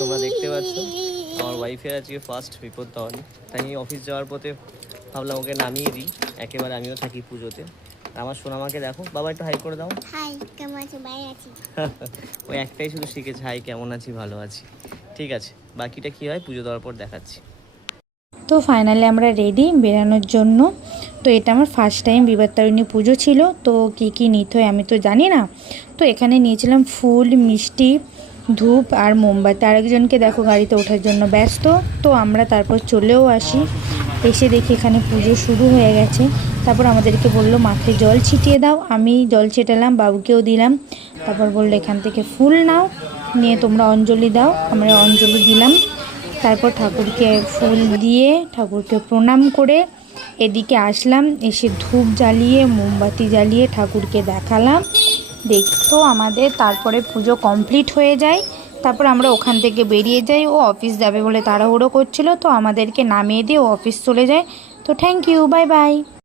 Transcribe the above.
তোমরা দেখতে পাচ্ছ আমার ওয়াইফের আজকে ফার্স্ট বিপদ তাহলে, তাই আমি অফিস যাওয়ার পথে ভাবলাম ওকে নামিয়ে দিই, একেবারে আমিও থাকি পুজোতে। আমার সোনামাকে দেখো, বাবা একটু হাই করে দাও। হাই, কেমন আছো? ভালো আছি। ওই একটাই শুধু শিখেছে, হাই কেমন আছি, ভালো আছি। ঠিক আছে, বাকিটা কী হয় পুজো দেওয়ার পর দেখাচ্ছি। তো ফাইনালি আমরা রেডি বেরানোর জন্য। তো এটা আমার ফার্স্ট টাইম বিবাহতারিণী পুজো ছিল। তো কী কী নিতে হয় আমি তো জানি না। তো এখানে নিয়েছিলাম ফুল, মিষ্টি, ধূপ আর মোমবাতি। আরেকজনকে দেখো গাড়িতে ওঠার জন্য ব্যস্ত। তো আমরা তারপর চলেও আসি, এসে দেখি এখানে পুজো শুরু হয়ে গেছে। তারপর আমাদেরকে বললো মাথায় জল ছিটিয়ে দাও। আমি জল ছিটালাম, বাবুকেও দিলাম। তারপর বললো এখান থেকে ফুল নাও, নিয়ে তোমরা অঞ্জলি দাও। আমরা অঞ্জলি দিলাম। তারপর ঠাকুরকে ফুল দিয়ে ঠাকুরকে প্রণাম করে এদিকে আসলাম, এসে ধূপ জ্বালিয়ে মোমবাতি জ্বালিয়ে ঠাকুরকে দেখালাম। দেখতো আমাদের তারপরে পুজো কমপ্লিট হয়ে যায়। তারপর আমরা ওখান থেকে বেরিয়ে যাই। ও অফিস যাবে বলে তাড়াহুড়ো করছিল, তো আমাদেরকে নামিয়ে দিয়ে ও অফিস চলে যায়। তো থ্যাংক ইউ, বাই বাই।